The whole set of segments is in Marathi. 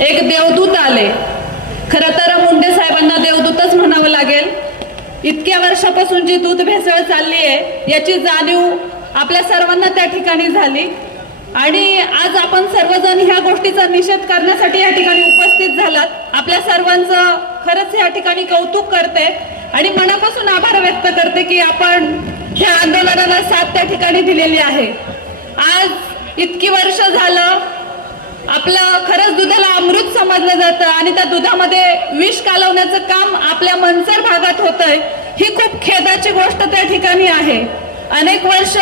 एक देवदूत आले. खरं तर मुंडे साहेबांना देवदूतच म्हणावं लागेल. इतक्या वर्षापासून जी दूध भेसळ चालली आहे याची जाणीव आपल्या सर्वांना त्या ठिकाणी झाली आणि आज आपण सर्वजण ह्या गोष्टीचा निषेध करण्यासाठी या ठिकाणी उपस्थित झालात. आपल्या सर्वांचं खरंच या ठिकाणी कौतुक करते आणि मनापासून आभार व्यक्त करते की आपण ह्या आंदोलनाला साथ त्या ठिकाणी दिलेली आहे. आज इतकी वर्ष झालं आपलं खरंच दुधाला अमृत समजलं जातं आणि त्या दुधामध्ये विष कालवण्याचं काम आपल्या मनसर भागात होतंय. ही खूप खेदाची गोष्ट त्या ठिकाणी आहे. अनेक वर्ष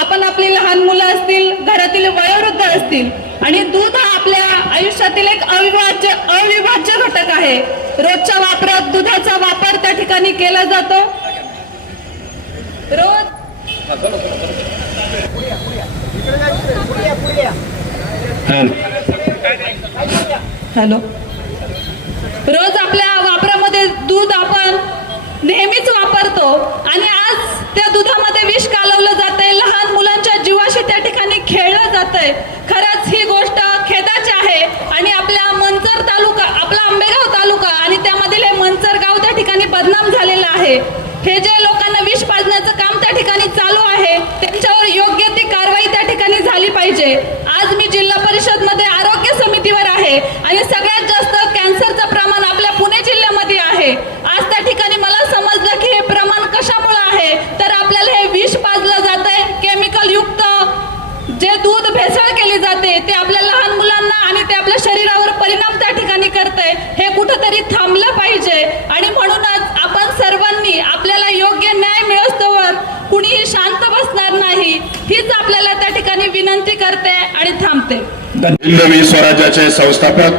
आपण आपली लहान मुलं असतील, घरातील वयोवृद्ध असतील आणि दूध हा आपल्या आयुष्यातील एक अविभाज्य घटक आहे. रोजच्या वापरात दुधाचा वापर त्या ठिकाणी केला जातो. रोज हॅलो रोज आपल्या वापरामध्ये दूध आपण नेहमीच वापरतो आणि आज त्या दुधामध्ये विष कालवलं जातंय. लहान मुलांच्या जीवाशी त्या ठिकाणी खेळलं जातंय. खरंच ही गोष्ट खेदाची आहे आणि आपला मंचर तालुका, आपला आंबेगाव तालुका आणि त्यामधील हे मंचर गाव त्या ठिकाणी बदनाम झालेलं आहे. हे जे लोकांना विष पाजण्याचं काम त्या ठिकाणी चालू आहे त्यांच्यावर योग्य ती कारवाई त्या ठिकाणी झाली पाहिजे. आज मी जिल्हा परिषद मध्ये आरोग्य समितीवर आहे आणि सगळ्यात जास्त कॅन्सरचं प्रमाण आपल्या पुणे जिल्ह्यामध्ये आहे. आज त्या ठिकाणी मला समजलं की हे प्रमाण कशामुळे आहे तर आपल्याला हे विष पाजलं जातंय. केमिकल युक्त जे दूध भेसळ केली जाते ते आपल्या लहान मुलांना आणि ते आपल्या शरीरावर परिणाम त्या ठिकाणी करतंय. हे कुठंतरी थांबलं पाहिजे आणि म्हणूनच आपण सर्वांनी आपल्याला योग्य न्याय मिळवस्तोवर कुणीही शांत बसणार नाही हीच आपल्याला त्या ठिकाणी विनंती करते आणि थांबते. हिंदवी स्वराज्याचे संस्थापक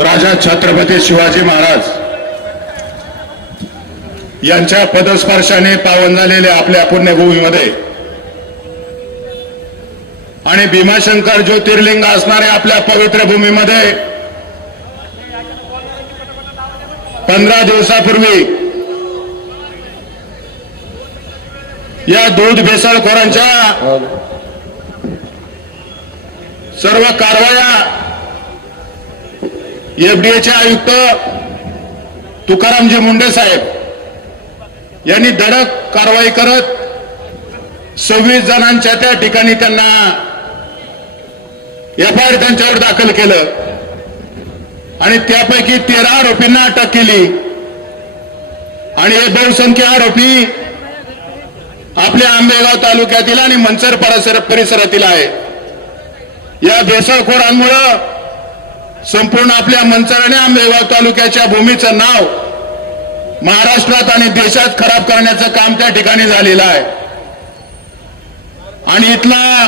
राजा छत्रपती शिवाजी महाराज यांच्या पदस्पर्शाने पावन झालेल्या आपल्या पुण्यभूमीमध्ये आणि भीमाशंकर ज्योतिर्लिंग असणाऱ्या आपल्या पवित्र भूमीमध्ये 15 दिवसापूर्वी या दूध भेसळखोरांच्या सर्व कारवाया एफडीएचे आयुक्त तुकारामजी मुंडे साहेब यांनी धडक कारवाई करत 26 जणांच्या त्या ठिकाणी त्यांना एफआयआर त्यांच्यावर दाखल केलं आणि त्यापैकी 13 आरोपींना अटक केली आणि हे बहुसंख्य आरोपी आपल्या आंबेगाव तालुक्यातील आणि मंचर परिसरातील आहे. या भेसळखोरांमुळं संपूर्ण आपल्या मंचर आणि आंबेगाव तालुक्याच्या भूमीचं नाव महाराष्ट्रात आणि देशात खराब करण्याचं काम त्या ठिकाणी झालेलं आहे. आणि इथला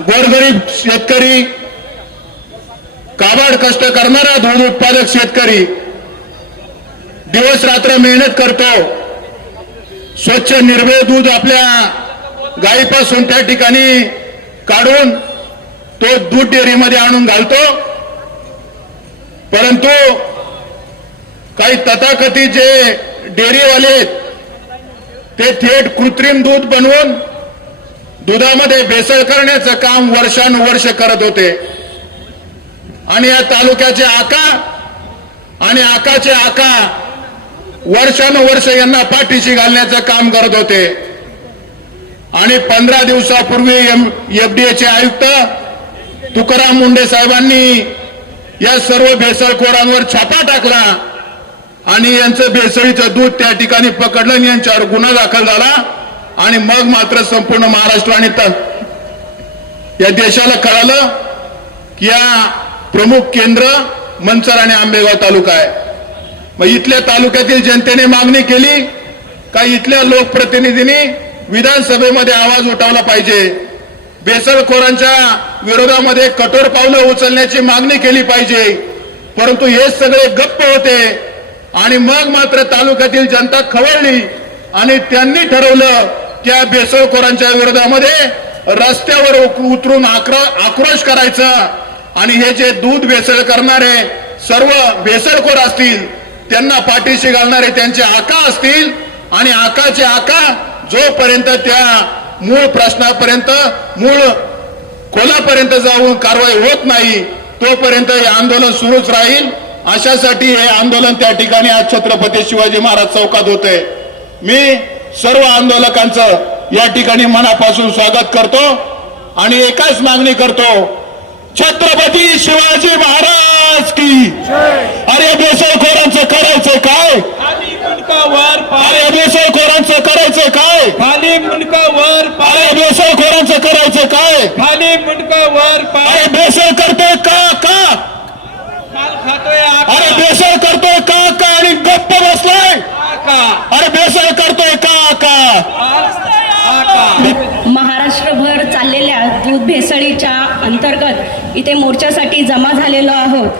गोरगरीब शेतकरी, काबाड कष्ट करणारा दूध उत्पादक शेतकरी दिवस रात्र मेहनत करतो. स्वच्छ निर्भय दूध आपल्या गायीपासून त्या ठिकाणी काढून तो दूध डेअरीमध्ये आणून घालतो. परंतु काही तथाकथित जे डेअरीवाले आहेत ते थेट कृत्रिम दूध बनवून दुधामध्ये भेसळ करण्याचं काम वर्षानुवर्ष करत होते आणि या तालुक्याचे आका आणि आकाचे आका वर्षानुवर्ष यांना पाठीशी घालण्याचं काम करत होते. आणि 15 दिवसापूर्वी एफडीएचे आयुक्त तुकाराम मुंडे साहेबांनी या सर्व भेसळखोरांवर छापा टाकला आणि यांचं भेसळीचं दूध त्या ठिकाणी पकडलं आणि यांच्यावर गुन्हा दाखल झाला. आणि मग मात्र संपूर्ण महाराष्ट्र आणि या देशाला कळालं की या प्रमुख केंद्र मंचर आणि आंबेगाव तालुका आहे. मग इथल्या तालुक्यातील जनतेने मागणी केली का इथल्या लोकप्रतिनिधींनी विधानसभेमध्ये आवाज उठवला पाहिजे. भेसळखोरांच्या विरोधामध्ये कठोर पावलं उचलण्याची मागणी केली पाहिजे. परंतु हे सगळे गप्प होते आणि मग मात्र तालुक्यातील जनता खवळली आणि त्यांनी ठरवलं त्या भेसळखोरांच्या विरोधामध्ये रस्त्यावर उतरून आक्रोश करायचा आणि हे जे दूध भेसळ करणारे सर्व भेसळखोर असतील त्यांना पाठीशी घालणारे त्यांचे आका असतील आणि आकाचे आका जोपर्यंत त्या मूळ प्रश्नापर्यंत मूळ खोलापर्यंत जाऊन कारवाई होत नाही तोपर्यंत हे आंदोलन सुरूच राहील. अशासाठी हे आंदोलन त्या ठिकाणी आज छत्रपती शिवाजी महाराज चौकात होते. मी सर्व आंदोलकांचं या ठिकाणी मनापासून स्वागत करतो आणि एकच मागणी करतो, छत्रपती शिवाजी महाराज की. अरे बेसळखोरांचं करायचं काय? अरे बेसळखोरांचं करायचं काय? खाली मुंडका वर अरे बेसळखोरांचं करायचं काय? खाली मुंडका वर अरे बेसळ करतोय का माल खातोय अरे बेसळ करतोय का आणि गप्प बसलाय? आका अरे बेसळ करतोय का महाराष्ट्रभर चाललेल्या दूध भेसळीच्या अंतर्गत इथे मोर्चासाठी जमा झालेलो आहोत.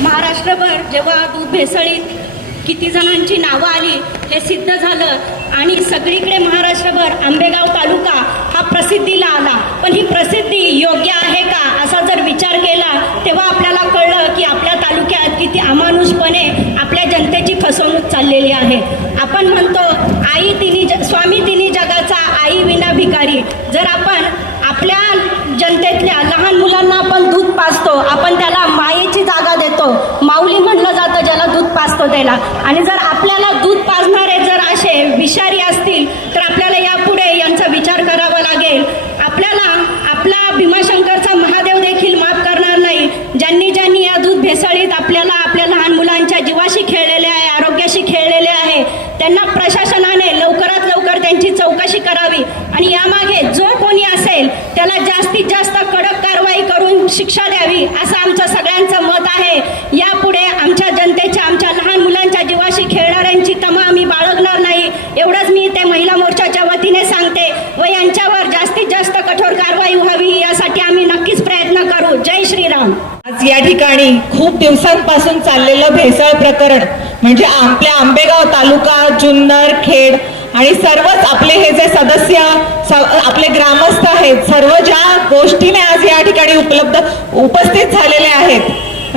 महाराष्ट्रभर जेव्हा दूध भेसळीत किती जणांची नावं आली हे सिद्ध झालं आणि सगळीकडे महाराष्ट्रभर आंबेगाव तालुका हा प्रसिद्धीला आला. पण ही प्रसिद्धी योग्य आहे का असा जर विचार केला तेव्हा आपल्याला कळलं की आपल्या तालुक्यात किती अमानुषपणे आपल्या जनतेची फसवणूक चाललेली आहे. आपण म्हणतो आई स्वामी तिन्ही जगाचा, आई विना भिकारी. जर आपण आपल्या जनतेतल्या लहान मुलांना आपण दूध पाजतो, आपण त्याला मायेची जागा देतो, माऊली म्हणलं जातं ज्याला दूध पाजतो त्याला. आणि जर आपल्याला दूध पाजणारे जर असे विषारी असतील तर आपल्याला यापुढे यांचा विचार करावा लागेल. आपल्याला आपला भीमाशंकरचा महादेव देखील माफ करणार नाही. ज्यांनी या दूध भेसळीत आपल्याला आपल्या लहान मुलांच्या जीवाशी खेळलेले आहे, आरोग्याशी खेळलेले आहे, त्यांना प्रशासनाने लवकरात लवकर त्यांची चौकशी करावी आणि यामागे जो कोणी असेल त्याला जास्तीत जास्त कडक कारवाई करून शिक्षा द्यावी असं आमचं सगळ्यांचं मत आहे. यापुढे आमच्या जनतेच्या, आमच्या लहान मुलांच्या जीवाशी खेळणाऱ्यांची तमा आम्ही बाळगणार नाही एवढंच मी त्या महिला मोर्चाच्या वतीने सांगते व यांच्यावर जास्तीत जास्त कठोर कारवाई व्हावी यासाठी आम्ही नक्कीच प्रयत्न करू. जय श्रीराम. आज या ठिकाणी खूप दिवसांपासून चाललेलं भेसळ प्रकरण म्हणजे आपल्या आंबेगाव तालुका, जुन्नर, खेड आणि सर्वच आपले हे जे सदस्य आपले ग्रामस्थ आहेत, सर्व ज्या गोष्टीने आज या ठिकाणी उपस्थित झालेले आहेत.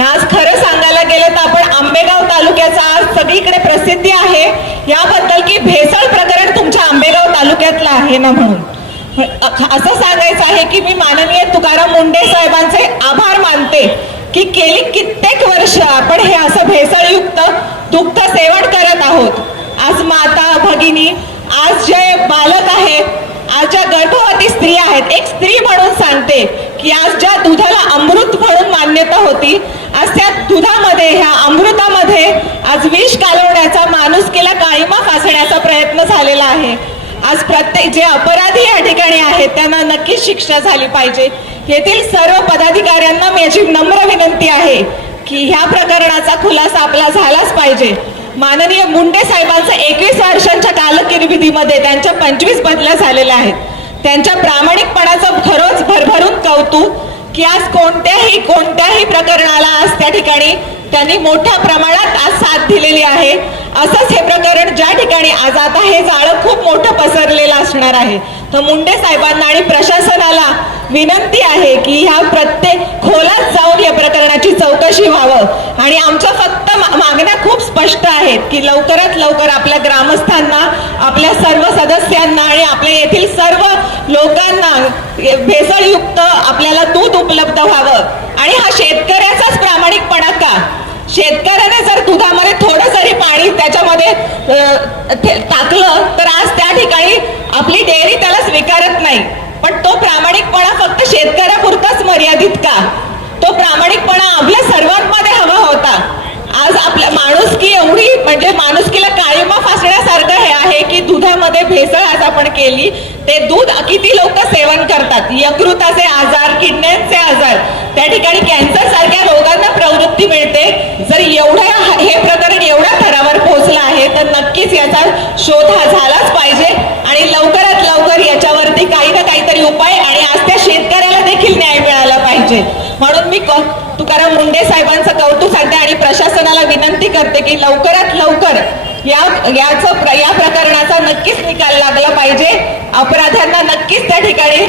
आज खरं सांगायला गेलं तर आपण आंबेगाव तालुक्याचा आज सगळीकडे प्रसिद्धी आहे याबद्दल की भेसळ प्रकरण तुमच्या आंबेगाव तालुक्यातलं आहे ना म्हणून. असं सांगायचं आहे की मी माननीय तुकाराम मुंडे साहेबांचे आभार मानते की गेली कित्येक वर्ष आपण हे असं भेसळयुक्त दुग्ध सेवन करत आहोत. आज माता भगिनी, आज जे बालक आहेत, आज ज्या गर्भवती स्त्री आहेत, एक स्त्री म्हणून सांगते की आज ज्या दुधाला अमृत म्हणून मान्यता होती, आज त्या दुधामध्ये, ह्या अमृतामध्ये आज विष कालवण्याचा, माणुसकीला काळिमा फासण्याचा प्रयत्न झालेला आहे. आज प्रत्येक जे अपराधी या ठिकाणी आहेत त्यांना नक्कीच शिक्षा झाली पाहिजे. येथील सर्व पदाधिकाऱ्यांना माझी नम्र विनंती आहे की ह्या प्रकरणाचा खुलासा आपला झालाच पाहिजे. माननीय मुंडे साहेबांचं 21 वर्षांच्या कालकिर्दीमध्ये त्यांच्या 25 बदल्या झालेल्या आहेत. त्यांच्या प्रामाणिकपणाचं खरंच भरभरून कौतुक की आज कोणत्याही प्रकरणाला आज त्या ठिकाणी त्यांनी मोठ्या प्रमाणात आज साथ दिलेली आहे. असंच हे प्रकरण ज्या ठिकाणी आज आता हे जाळं खूप मोठं पसरलेलं असणार आहे, तर मुंडे साहेबांना आणि प्रशासनाला विनंती आहे की ह्या प्रत्येक खोलात जाऊन या प्रकरणाची चौकशी व्हावं. आणि आमच्या फक्त मागण्या खूप स्पष्ट आहेत की लवकरात लवकर आपल्या ग्रामस्थांना, आपल्या सर्व सदस्यांना आणि आपल्या येथील सर्व लोकांना भेसळयुक्त आपल्याला दूध उपलब्ध व्हावं. आणि हा शेतकऱ्याचाच प्रामाणिकपणा का? शेतकऱ्याने जर दुधामध्ये थोडं जरी पाणी त्याच्यामध्ये टाकलं तर आज त्या ठिकाणी आपली डेअरी त्याला स्वीकारत नाही. पण तो प्रामाणिकपणा फक्त शेतकऱ्यापुरताच मर्यादित का? तो प्रामाणिकपणा आपल्या सर्वांमध्ये हवा होता. आज आपल्या माणुसकी एवढी, म्हणजे माणुसकीला काळिमा फासण्यासारखं हे आहे की दुधामध्ये भेसळ आज आपण केली. ते दूध किती लोक सेवन करतात, यकृताचे आजार, किडण्यांचे आजार, त्या ठिकाणी कॅन्सर सारख्या रोगांना प्रवृत्ती मिळते. जर हे प्रकरण एवढ्या थरावर पोहोचलं आहे तर नक्कीच याचा शोध हा झालाच पाहिजे आणि लवकरात लवकर याच्यावरती काही ना काहीतरी उपाय आणि आज त्या शेतकऱ्याला देखील न्याय मिळाला पाहिजे. म्हणून मी तुकाराम मुंडे साहेबांचं कौतुक सांगते आणि प्रशासनाला विनंती करते की लवकरात लवकर या प्रकरणाचा नक्कीच निकाल लागला पाहिजे. अपराध्यांना नक्कीच त्या ठिकाणी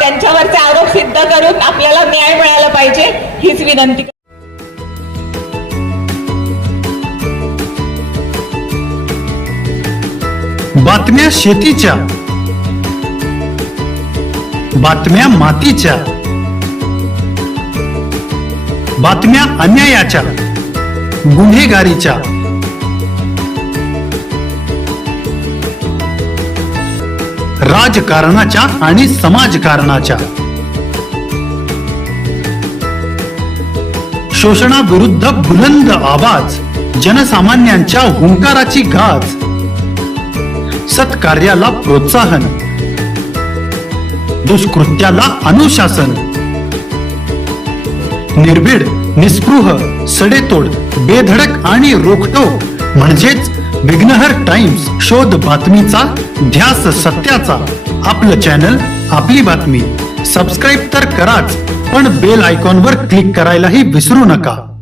त्यांच्यावरचे आरोप सिद्ध करून आपल्याला न्याय मिळाला पाहिजे, हीच विनंती. बातम्या शेतीच्या, बातम्या मातीच्या, बातम्या अन्यायाच्या, गुन्हेगारीच्या, राजकारणाच्या आणि समाजकारणाच्या, शोषणाविरुद्ध बुलंद आवाज, जनसामान्यांच्या हुंकाराची गाज, सत्कार्याला प्रोत्साहन, दुष्कृत्याला अनुशासन, निर्भीड, निस्पृह, सडेतोड, बेधडक आणि रोखठोक म्हणजेच विघ्नहर टाइम्स. शोध बातमीचा, ध्यास सत्याचा. आपलं चॅनल, आपली बातमी. सबस्क्राईब तर कराच, पण बेल आयकॉनवर क्लिक करायलाही विसरू नका.